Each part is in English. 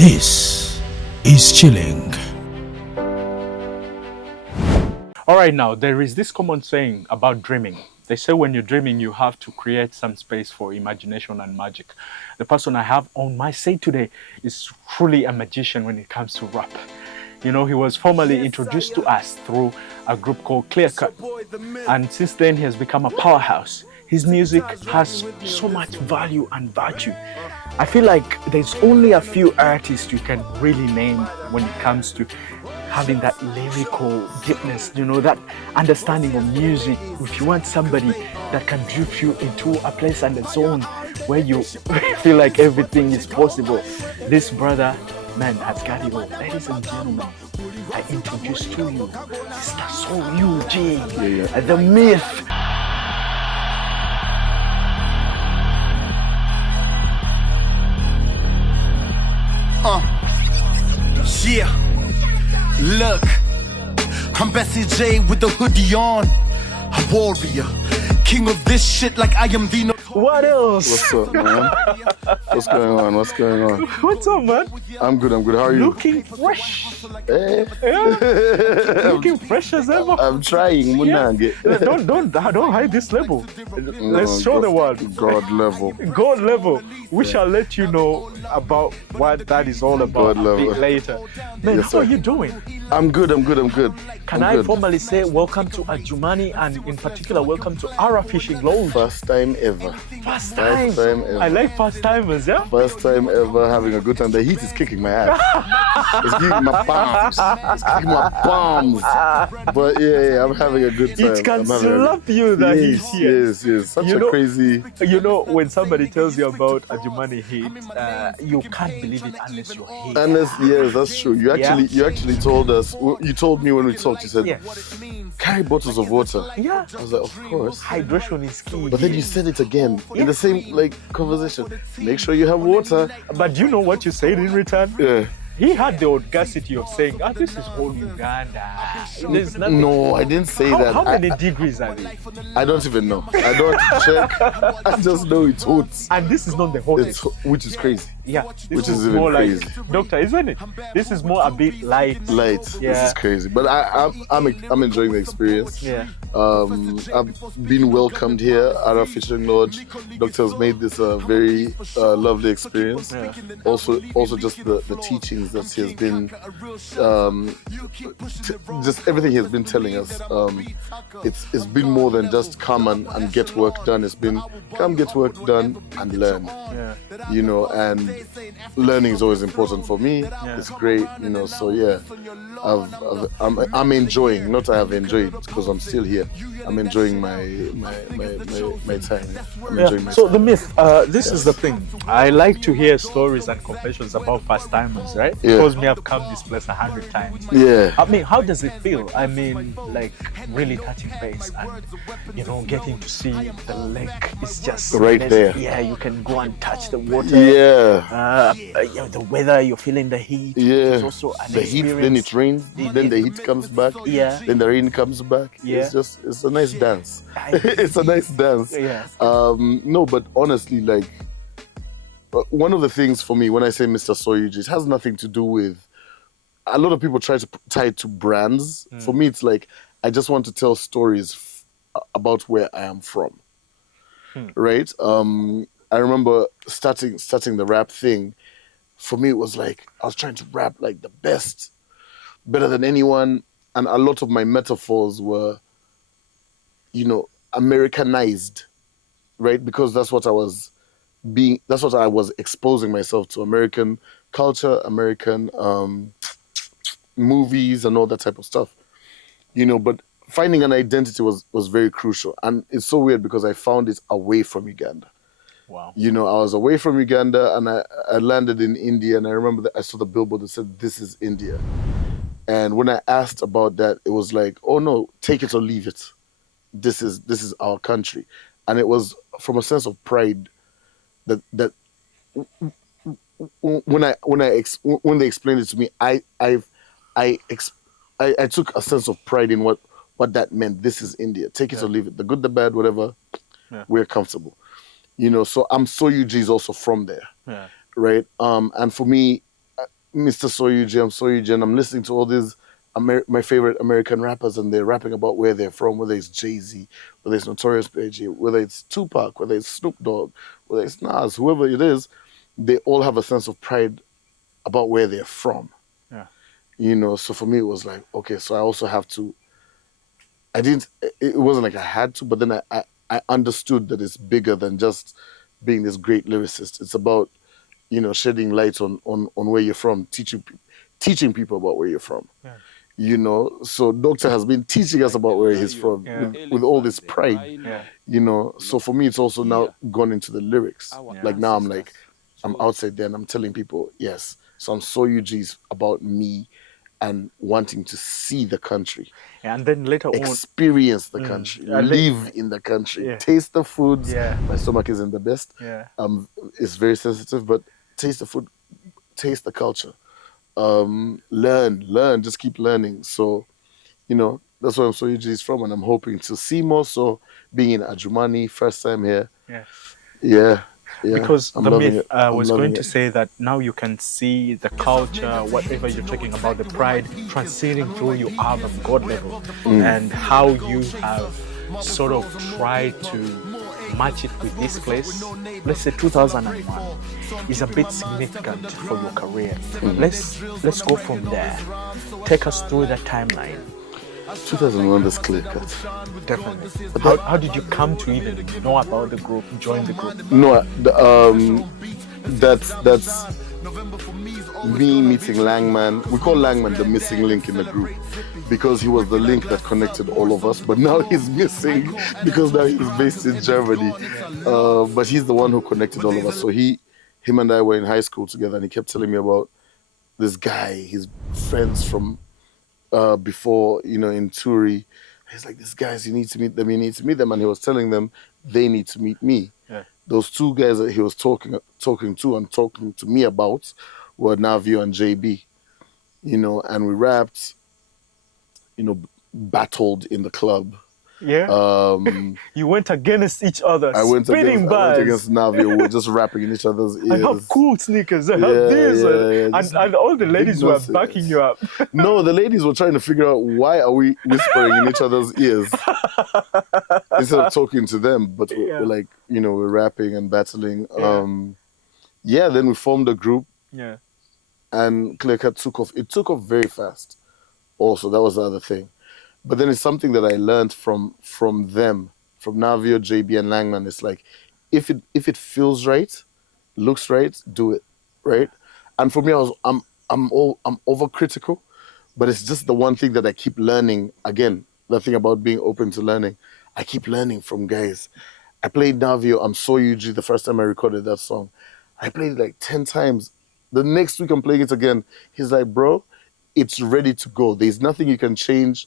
This is Chilling. All right, now there is this common saying about dreaming. They say when you're dreaming, you have to create some space for imagination and magic. The person I have on my side today is truly a magician when it comes to rap. You know, he was formally introduced to us through a group called Clear Cut, and since then he has become a powerhouse. His music has so much value and virtue. I feel like there's only a few artists you can really name when it comes to having that lyrical deepness, you know, that understanding of music. If you want somebody that can drift you into a place and a zone where you feel like everything is possible, this brother, man, has got it all. Ladies and gentlemen, I introduce to you Mr. Soul UG, the Myth. Yeah, look, I'm Bessie J with the hoodie on, a warrior, king of this shit like I am the... What else? What's up, man? What's going on? What's going on? What's up, man? I'm good. How are you? Looking fresh. Eh? Yeah. Looking fresh as ever. I'm trying. Yeah. Don't hide this level. Let's show the world. God level. God level. We shall let you know about what that is all about a bit later. Man, Yes, how are sir. you doing? I'm good. Can I formally say welcome to Ajumani, and in particular welcome to Ara Fishing Lodge? First time ever. First time ever. I like first timers, yeah? First time ever having a good time. The heat is kicking my ass. It's kicking my palms. It's kicking my palms. But yeah, I'm having a good time. It can slap you that he's here. Yes. Such a crazy... You know, when somebody tells you about Ajumani heat, you can't believe it unless you're here. Yes, that's true. You actually told us. You told me when we talked. You said, carry bottles of water. Yeah. I was like, of course. Hydration is key. But then you said it again in the same conversation. Make sure you have water. But do you know what you said in return? Yeah. He had the audacity of saying, this is whole Uganda. There's nothing. No, I didn't say that. How many degrees are they? I don't even know. I don't check. I just know it's hot. And this is not the hottest. Which is crazy. Yeah, Which is even more crazy. like, doctor, isn't it? This is more a bit light. Yeah. This is crazy. But I'm enjoying the experience. Yeah. I've been welcomed here at our fishing lodge. Doctor has made this a very lovely experience. Yeah. Also just the teachings that he has been, just everything he has been telling us. It's been more than just come and get work done. It's been come get work done and learn. Yeah. You know, and learning is always important for me. Yeah. It's great, you know. So yeah, I'm enjoying. Not I have enjoyed because I'm still here. I'm enjoying my time. I'm enjoying my So time. the Myth, this is the thing. I like to hear stories and confessions about first timers, right? Yeah. Because me have come this place 100 times. Yeah. I mean, how does it feel? I mean, like really touching base and, you know, getting to see the lake is just Right there. Yeah, you can go and touch the water. Yeah. The weather, you're feeling the heat. Yeah. It's also an The heat, experience. then it rains, then the heat comes back. Yeah. Then the rain comes back. Yeah. It's a nice dance. It's a nice dance. Yeah. No, but honestly, like, one of the things for me when I say Mr. Soyuji, it has nothing to do with. A lot of people try to tie it to brands. For me, it's like I just want to tell stories about where I am from. Right? I remember starting the rap thing. For me, it was like I was trying to rap like the best, better than anyone, and a lot of my metaphors were, you know, Americanized, right? Because that's what I was exposing myself to: American culture, American movies, and all that type of stuff, you know. But finding an identity was very crucial, and it's so weird because I found it away from Uganda. Wow. You know, I was away from Uganda and I landed in India, and I remember that I saw the billboard that said, "This is India." And when I asked about that, it was like, "Oh no, take it or leave it. This is our country." And it was from a sense of pride that when they explained it to me, I took a sense of pride in what that meant. This is India. Take it or leave it. The good, the bad, whatever. Yeah. We're comfortable. You know, so Soyuji is also from there, Yeah. right? And for me, Mr. Soyuji, I'm Soyuji, and I'm listening to all these my favorite American rappers, and they're rapping about where they're from, whether it's Jay-Z, whether it's Notorious B.I.G., whether it's Tupac, whether it's Snoop Dogg, whether it's Nas, whoever it is, they all have a sense of pride about where they're from. Yeah. You know, so for me it was like, okay, so I also have to. It wasn't like I had to, but then I understood that it's bigger than just being this great lyricist. It's about, you know, shedding light on where you're from, teaching people about where you're from. Yeah. You know, so Doctor has been teaching us about where he's from with all this pride. Yeah. You know, so for me, it's also now gone into the lyrics. Like now I'm like, I'm outside there and I'm telling people, yes, so I'm Soyuji's about me and wanting to see the country. And then later on, Experience the country, live in the country, taste the foods. Yeah. My stomach isn't the best. Yeah. It's very sensitive, but taste the food, taste the culture. Learn, just keep learning. So, you know, that's where I'm Soyuji is from, and I'm hoping to see more. So, being in Adjumani, first time here. Yeah. Because I'm the loving myth it. I'm was loving going to it. say that now you can see the culture, whatever you're talking about, the pride transiting through your album, God Level, and how you have sort of tried to match it with this place. Let's say 2001 is a bit significant for your career. Let's go from there. Take us through that timeline. 2001, that's clear cut. Definitely. How did you come to even know about the group, join the group? No, that's me meeting Langman. We call Langman the missing link in the group because he was the link that connected all of us. But now he's missing because now he's based in Germany. But he's the one who connected all of us. So him and I were in high school together, and he kept telling me about this guy, his friends from before, you know, in Turi. He's like, these guys, you need to meet them, and he was telling them they need to meet me. Yeah. Those two guys that he was talking to and talking to me about were Navio and JB, you know, and we rapped, you know, battled in the club. Yeah. You went against each other. I went against Navio. We were just rapping in each other's ears. I have cool sneakers. I have this. And all the ladies were backing you up. No, the ladies were trying to figure out why are we whispering in each other's ears instead of talking to them. But we're like, you know, we're rapping and battling. Then we formed a group. Yeah. And Clear Cut took off. It took off very fast. Also, that was the other thing. But then it's something that I learned from them, from Navio, JB, and Langman. It's like, if it feels right, looks right, do it, right? And for me, I'm overcritical, but it's just the one thing that I keep learning. Again, the thing about being open to learning, I keep learning from guys. I played Navio, I'm Soyuji, the first time I recorded that song. I played it like 10 times. The next week I'm playing it again. He's like, bro, it's ready to go. There's nothing you can change.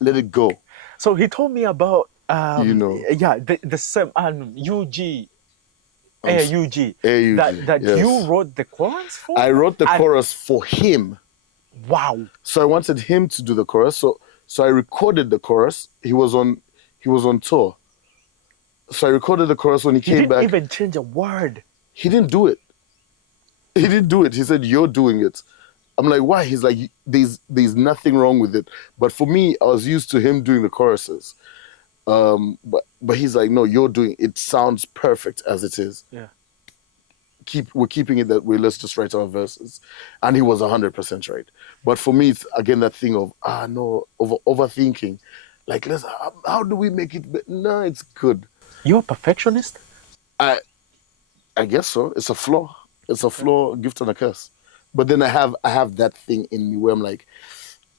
Let it go. So he told me about you know, the same UG AUG that yes. you wrote the chorus for. I wrote the chorus for him. Wow. So I wanted him to do the chorus. So I recorded the chorus. He was on tour. So I recorded the chorus when he came back. He didn't even change a word. He didn't do it. He said, you're doing it. I'm like, why? He's like, there's nothing wrong with it. But for me, I was used to him doing the choruses. But he's like, no, you're doing it. It sounds perfect as it is. Yeah. We're keeping it that way. Let's just write our verses. And he was 100% right. But for me, it's again that thing of overthinking. Like, how do we make it? No, it's good. You're a perfectionist? I guess so. It's a flaw. It's a flaw, gift and a curse. But then I have that thing in me where I'm like,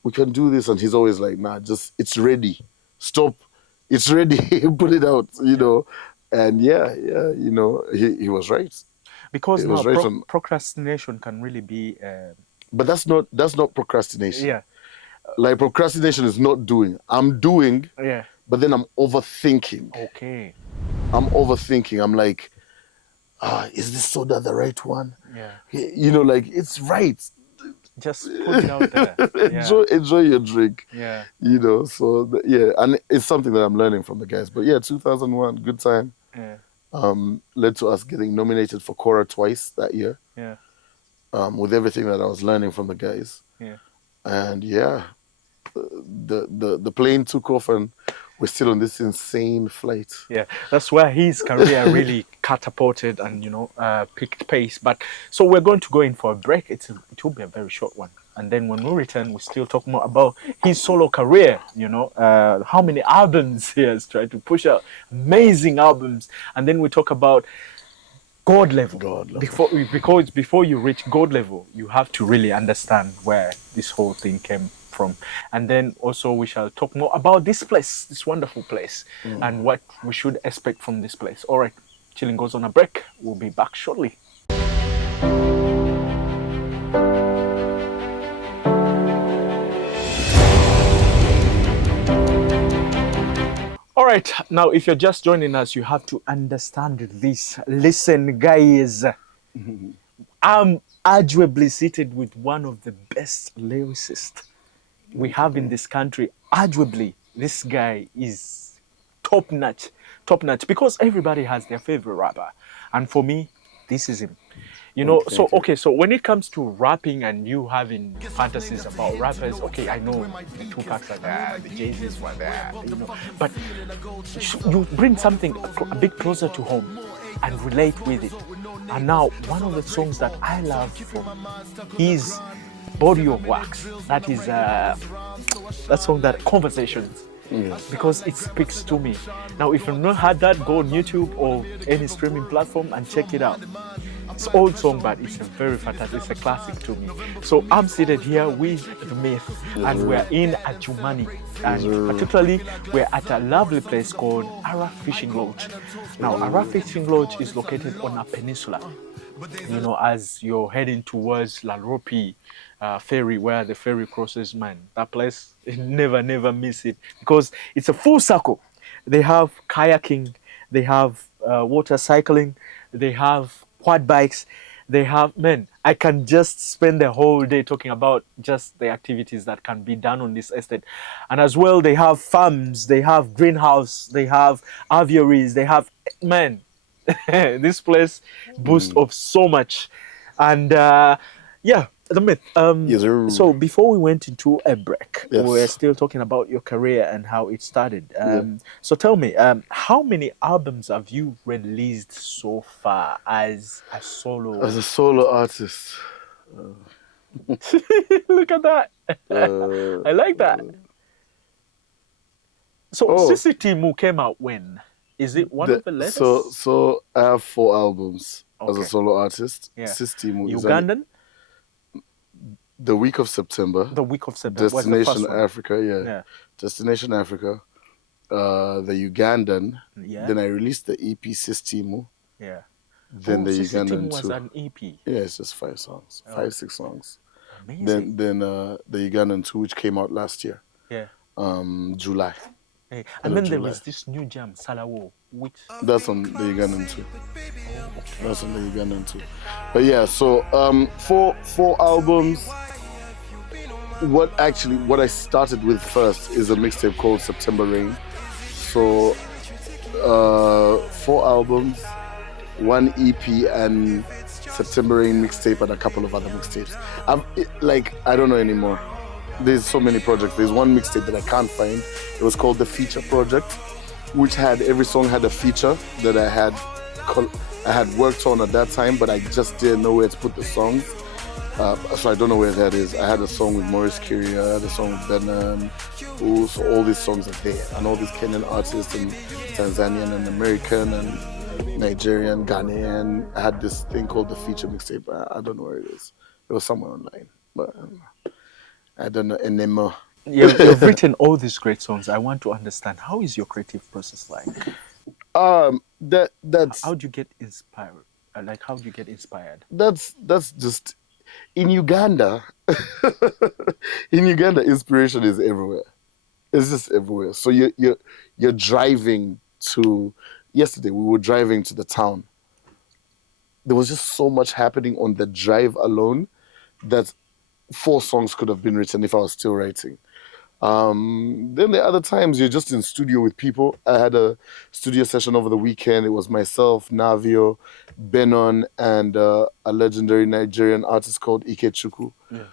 we can do this, and he's always like, nah, just it's ready. Stop. It's ready. Put it out, you know. And you know, he was right. Because now procrastination can really be. But that's not procrastination. Yeah. Like procrastination is not doing. I'm doing. Yeah. But then I'm overthinking. Okay. I'm overthinking. I'm like, is this soda the right one? Yeah. You know, like it's right. Just put it out there. Enjoy your drink. Yeah. You know, so and it's something that I'm learning from the guys. But 2001, good time. Yeah. Led to us getting nominated for Cora twice that year. Yeah. with everything that I was learning from the guys. Yeah. And yeah, the plane took off and we're still on this insane flight. Yeah, that's where his career really catapulted and picked pace. But so we're going to go in for a break. It will be a very short one, and then when we return, we still talk more about his solo career. How many albums he has tried to push out, amazing albums, and then we talk about God level. Because before you reach God level, you have to really understand where this whole thing came from. And then also we shall talk more about this place, this wonderful place, and what we should expect from this place. All right, Chilling goes on a break. We'll be back shortly. All right, now if you're just joining us, you have to understand this. Listen, guys, I'm arguably seated with one of the best lyricists we have in this country. Arguably, this guy is top notch, because everybody has their favorite rapper. And for me, this is him. So when it comes to rapping and you having fantasies about rappers, okay, I know the Tupacs are there, the Jay-Z's were there, but you bring something a bit closer to home and relate with it. And now, one of the songs that I love from his body of works, that is that song, that Conversations. Because it speaks to me. Now, if you've not had that, go on YouTube or any streaming platform and check it out. It's an old song, but it's a very fantastic, it's a classic to me. So I'm seated here with the Mith, and we're in Adjumani, and particularly we're at a lovely place called Ara Fishing Lodge. Now, Ara Fishing Lodge is located on a peninsula. As you're heading towards La Ropi ferry, where the ferry crosses, man, that place, never miss it, because it's a full circle. They have kayaking, they have water cycling, they have quad bikes, they have, man, I can just spend the whole day talking about just the activities that can be done on this estate. And as well, they have farms, they have greenhouse, they have aviaries, they have, man, this place boasts of so much. And the Myth. Yes, sir. So before we went into a break, Yes. we were still talking about your career and how it started. So tell me, how many albums have you released so far as a solo? As a solo artist, Look at that. I like that. So Sisi Timu came out when? Is it one of the latest? So I have 4 albums as a Okay. solo artist. Yeah. System is Ugandan? the week of September. The week of September. was the Destination first one. Africa, yeah. Yeah. Destination Africa. The Ugandan. Yeah. Then I released the EP Systemu. Yeah. Then the Sisi Timu Ugandan was too. an EP. Yeah, it's just 5 songs, 5-6 songs. Amazing. Then the Ugandan 2, which came out last year, Yeah. July. Hey, End and then of there July. was this new jam, Salawo, which That's on the Ugandan too. That's on the Ugandan too. But yeah, so 4 albums. What I started with first is a mixtape called September Rain. So 4 albums, 1 EP, and September Rain mixtape, and a couple of other mixtapes. I don't know anymore. There's so many projects. There's one mixtape that I can't find. It was called the Feature Project, which had every song had a feature that I had worked on at that time, but I just didn't know where to put the songs. So I don't know where that is. I had a song with Maurice Curie, I had a song with Venom. So all these songs are there, and all these Kenyan artists, and Tanzanian and American and Nigerian, Ghanaian. I had this thing called the Feature Mixtape. I don't know where it is. It was somewhere online, but I don't know anymore. you've written all these great songs. I want to understand, how is your creative process like? That's How do you get inspired? How do you get inspired? that's just in Uganda. In Uganda, inspiration is everywhere. It's just everywhere. So you're driving to. Yesterday we were driving to the town. There was just so much happening on the drive alone that 4 songs could have been written if I was still writing. Then the other times you're just in studio with people. I had a studio session over the weekend. It was myself, Navio, Benon, and a legendary Nigerian artist called Ikechukwu. Yeah.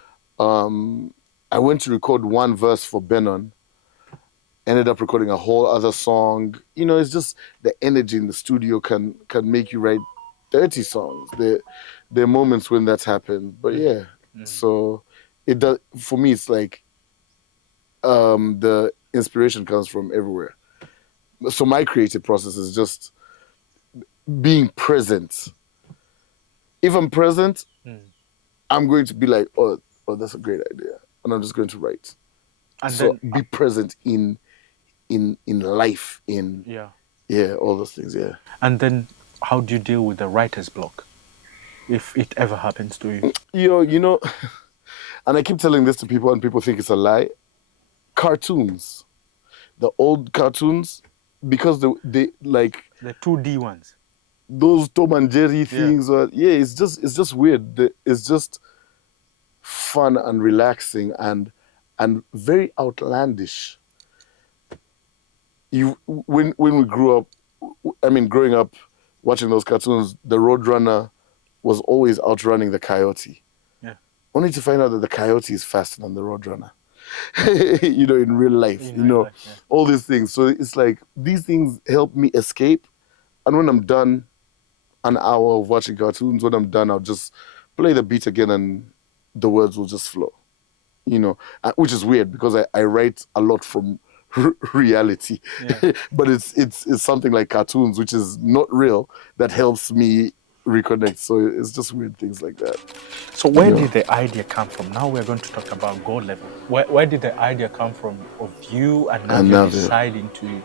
I went to record one verse for Benon, ended up recording a whole other song. You know, it's just the energy in the studio can make you write 30 songs. There are moments when that's happened. But yeah, so it does, for me, it's like the inspiration comes from everywhere. So my creative process is just being present. If I'm present, I'm going to be like, oh, that's a great idea. And I'm just going to write. And so then, be present in life, all those things, yeah. And then how do you deal with the writer's block, if it ever happens to you? You know, and I keep telling this to people and people think it's a lie. Cartoons, the old cartoons, because they like the 2D ones, those Tom and Jerry things. It's just weird. It's just fun and relaxing and very outlandish. When we grew up, growing up watching those cartoons, the Roadrunner was always outrunning the coyote. Yeah. Only to find out that the coyote is faster than the Roadrunner. You know, in real life, all these things. So it's like these things help me escape. And when I'm done, an hour of watching cartoons, when I'm done, I'll just play the beat again and the words will just flow. You know, which is weird because I write a lot from reality, but it's something like cartoons, which is not real, that helps me reconnect. So it's just weird things like that. So where did the idea come from? Now we're going to talk about God level. Where did the idea come from of you and now you're deciding to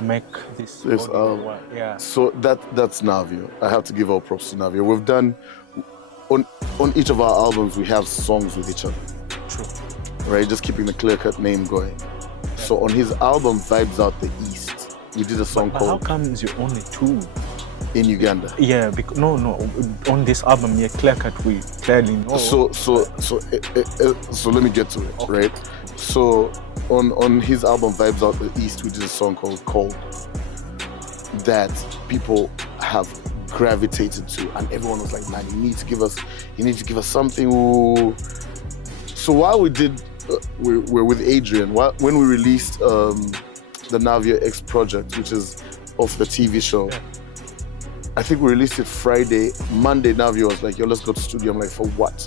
make this? So that's Navio. I have to give all props to Navio. We've done on each of our albums we have songs with each other. True. Right, just keeping the clear-cut name going. So on his album Vibes Out the East, we did a song but called how comes you only two? In Uganda. Yeah, because no, on this album, clear-cut, we clearly know. So let me get to it, right? So on his album Vibes Out the East, we did a song called Cold that people have gravitated to, and everyone was like, man, you need to give us something. Ooh. So while we did, we're with Adrian. When we released the Navia X project, which is off the TV show, I think we released it Friday. Monday, Navia was like, yo, let's go to studio. I'm like, for what?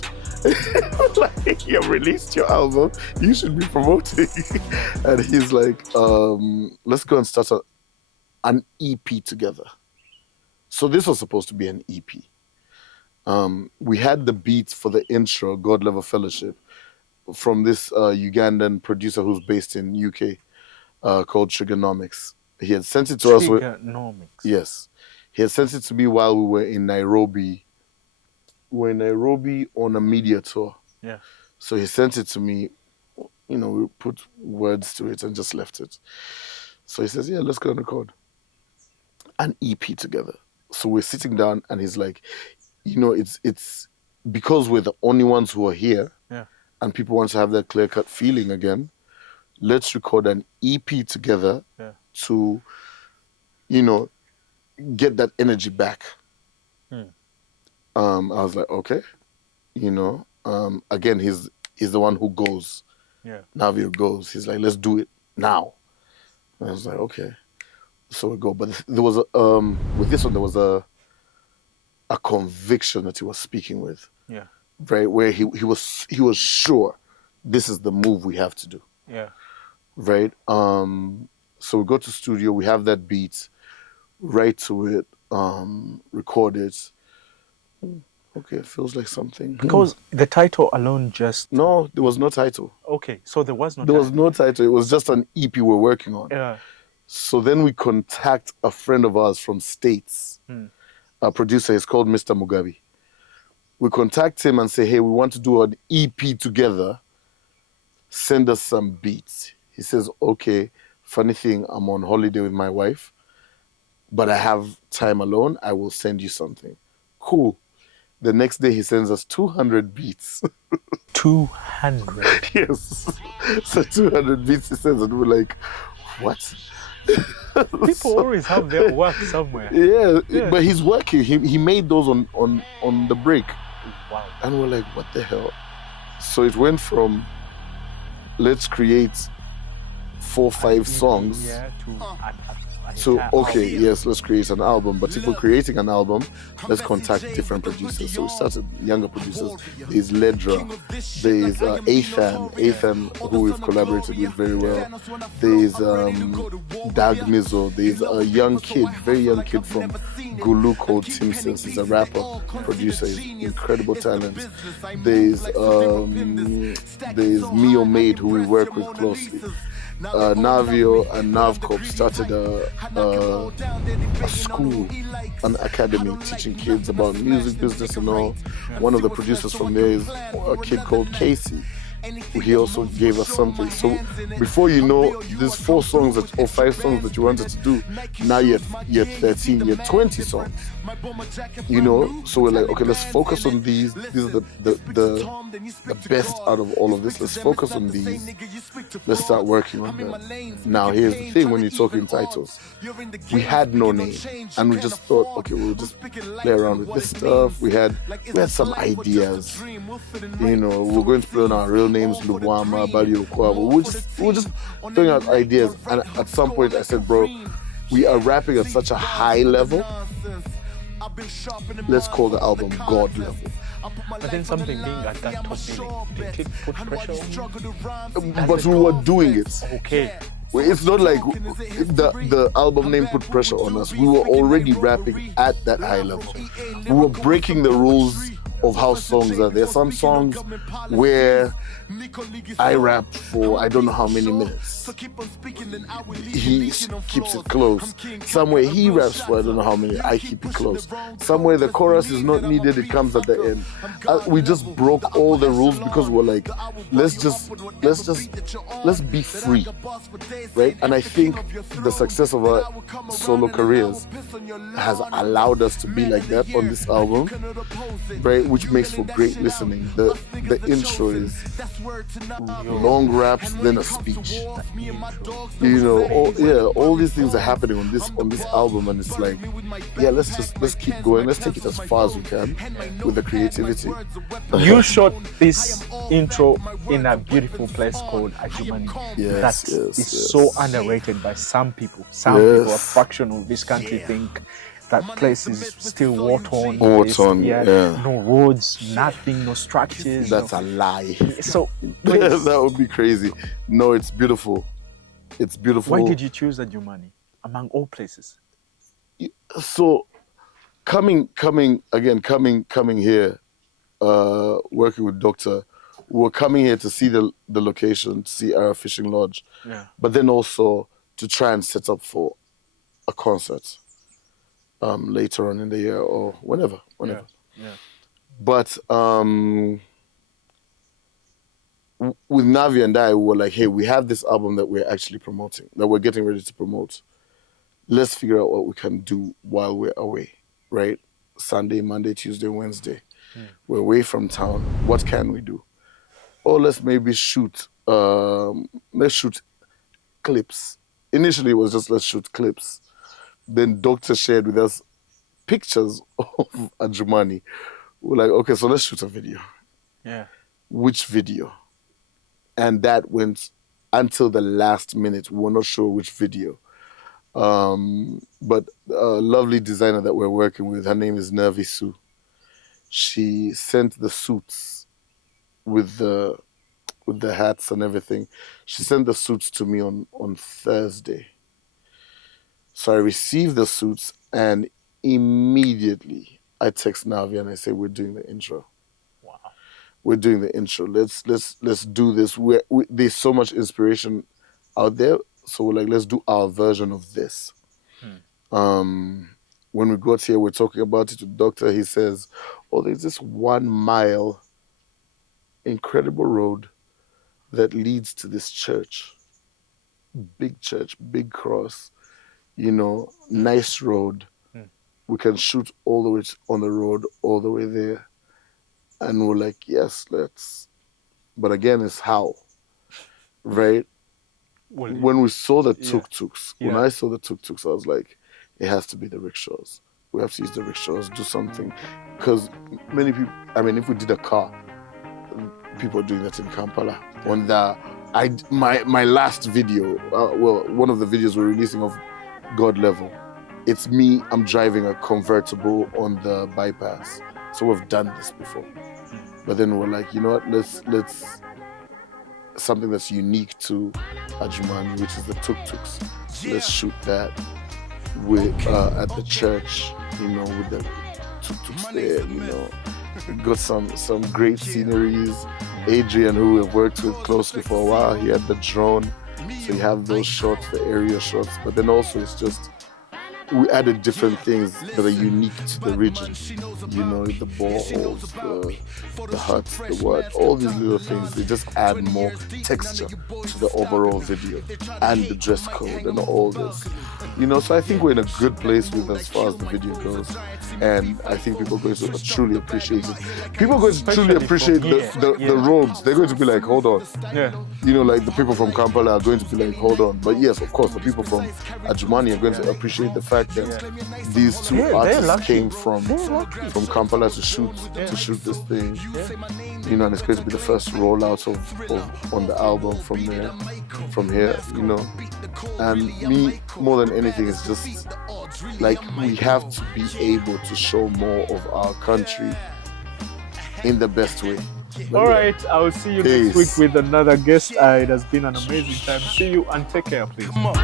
Like, you released your album, you should be promoting. And he's like, let's go and start an EP together. So this was supposed to be an EP. We had the beats for the intro, GODLVL Fellowship, from this Ugandan producer who's based in UK called Trigonomics. He had sent it to us. Trigonomics. Yes. He had sent it to me while we were in Nairobi. We were in Nairobi on a media tour. Yeah. So he sent it to me. You know, we put words to it and just left it. So he says, yeah, let's go and record an EP together. So we're sitting down and he's like, you know, it's because we're the only ones who are here and people want to have that clear-cut feeling again, let's record an EP together to, you know, get that energy back. I was like, okay, you know. Again, he's the one who goes. Navio goes. He's like, let's do it now. And I was like, okay. So we go. But there was with this one there was a conviction that he was speaking with. Yeah. Right, where he was sure this is the move we have to do. Yeah. Right. So we go to studio. We have that beat. Write to it, record it. Okay, it feels like something. Because the title alone just... No, there was no title. Okay, so there was no title. There was no title. It was just an EP we're working on. Yeah. So then we contact a friend of ours from States. A producer is called Mr. Mugabe. We contact him and say, hey, we want to do an EP together. Send us some beats. He says, okay, funny thing, I'm on holiday with my wife, but I have time alone. I will send you something. Cool. The next day he sends us 200 beats. 200. Yes. So 200 beats he sends, and we're like, what? People always have their work somewhere. Yeah, Yeah. but he's working. He made those on the break. Wow. And we're like, what the hell? So it went from, let's create 4 or 5 songs. Yeah, So, okay, yes, let's create an album. But if we're creating an album, let's contact different producers. So we started younger producers. There's Ledra, there's Ethan, who we've collaborated with very well. There's Dag Mizo. There's a young kid, very young kid from Gulu called Timsons. He's a rapper, producer, he's incredible talent. There's Mio Maid, who we work with closely. Navio and Navcop started a school, an academy, teaching kids about music business and all. One of the producers from there is a kid called Casey. He also gave us something. So before you know, there's 4 songs or 5 songs that you wanted to do. Now you're 13, you're 20 songs. You know, so we're like, okay, let's focus on these. These are the best out of all of this. Let's focus on these. Let's start working on them. Now here's the thing: when you're talking titles, we had no name, and we just thought, okay, we'll just play around with this stuff. We had some ideas. You know, we're going to put on our real names, Lubwama, Bali Okwabo. We're just throwing out ideas. And at some point, I said, bro, we are rapping at such a high level. Let's call the album God Level. But then something being at that top feeling, did it put pressure on you? But we were doing it. Okay. Well, it's not like the album name put pressure on us. We were already rapping at that high level. We were breaking the rules of how songs are. There are some songs where I rap for I don't know how many minutes. He keeps it close. Somewhere he raps for I don't know how many. I keep it close. Somewhere the chorus is not needed. It comes at the end. We just broke all the rules because we're like, let's be free, right? And I think the success of our solo careers has allowed us to be like that on this album, right? Which makes for great listening. The intro is long raps, then a speech. You know, all these things are happening on this album, and it's like, yeah, let's keep going. Let's take it as far as we can with the creativity. You shot this intro in a beautiful place called Ajumani. Yes, that yes, is yes. so underrated by some people. Some people, a fraction of this country, think that place is still war-torn. No roads, nothing, no structures. That's a lie. So that would be crazy. No, it's beautiful. It's beautiful. Why did you choose Ajumani among all places? So coming here, working with Doctor, we're coming here to see the location, to see our fishing lodge, but then also to try and set up for a concert later on in the year or whenever. Yeah. But with Navi and I, we were like, hey, we have this album that we're actually promoting, that we're getting ready to promote. Let's figure out what we can do while we're away, right? Sunday, Monday, Tuesday, Wednesday. We're away from town. What can we do? Oh, let's maybe shoot. Let's shoot clips. Initially, it was just let's shoot clips. Then Doctor shared with us pictures of Ajumani. We're like, okay, so let's shoot a video. Yeah. Which video? And that went until the last minute. We were not sure which video. But a lovely designer that we're working with, her name is Nervi Sue. She sent the suits with the hats and everything. She sent the suits to me on Thursday. So I received the suits and immediately I text Navi and I say, we're doing the intro. Wow. We're doing the intro. Let's do this. There's so much inspiration out there. So we're like, let's do our version of this. When we got here, we're talking about it with Doctor. He says, oh, there's this 1 mile incredible road that leads to this church. Big church, big cross, nice road. We can shoot all the way on the road, all the way there. And we're like, yes, let's. But again, it's how, right? Well, When we saw the yeah. tuk-tuks, when Yeah. I saw the tuk-tuks, I was like, it has to be the rickshaws. We have to use the rickshaws, do something. Because many people, I mean, if we did a car, people are doing that in Kampala. On my last video, well, one of the videos we're releasing of GODLVL, it's me, I'm driving a convertible on the bypass. So we've done this before. But then we're like, you know what, let's something that's unique to Adjumani, which is the tuk-tuks. Let's shoot that with at the church, you know, with the tuk-tuks there, you know. We got some great sceneries. Adrian, who we've worked with closely for a while, he had the drone. So you have those shots, the area shots, but then also it's just, we added different things that are unique to the region. You know, the boreholes, the huts, the what, all these little things, they just add more texture to the overall video and the dress code and all this. You know, so I think we're in a good place with as far as the video goes. And I think people are going to truly appreciate it. People are going to truly appreciate the roads. They're going to be like, hold on. Yeah. You know, like the people from Kampala are going to be like, hold on. But yes, of course, the people from Adjumani are going to appreciate the fact that these two artists came from Kampala to shoot this thing. You know, and it's going to be the first rollout of on the album from here, you know. And me, more than anything, it's just like we have to be able to show more of our country in the best way. All right, I will see you next week with another guest. It has been an amazing time. See you and take care, please. Come on.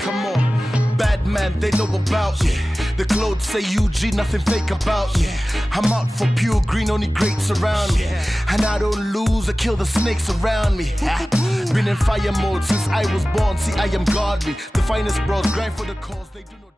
Come on, bad man, they know about me. The clothes say UG, nothing fake about me. I'm out for pure green, only greats around me. And I don't lose or kill the snakes around me. Been in fire mode since I was born. See, I am godly. The finest bros grind for the cause, they do not.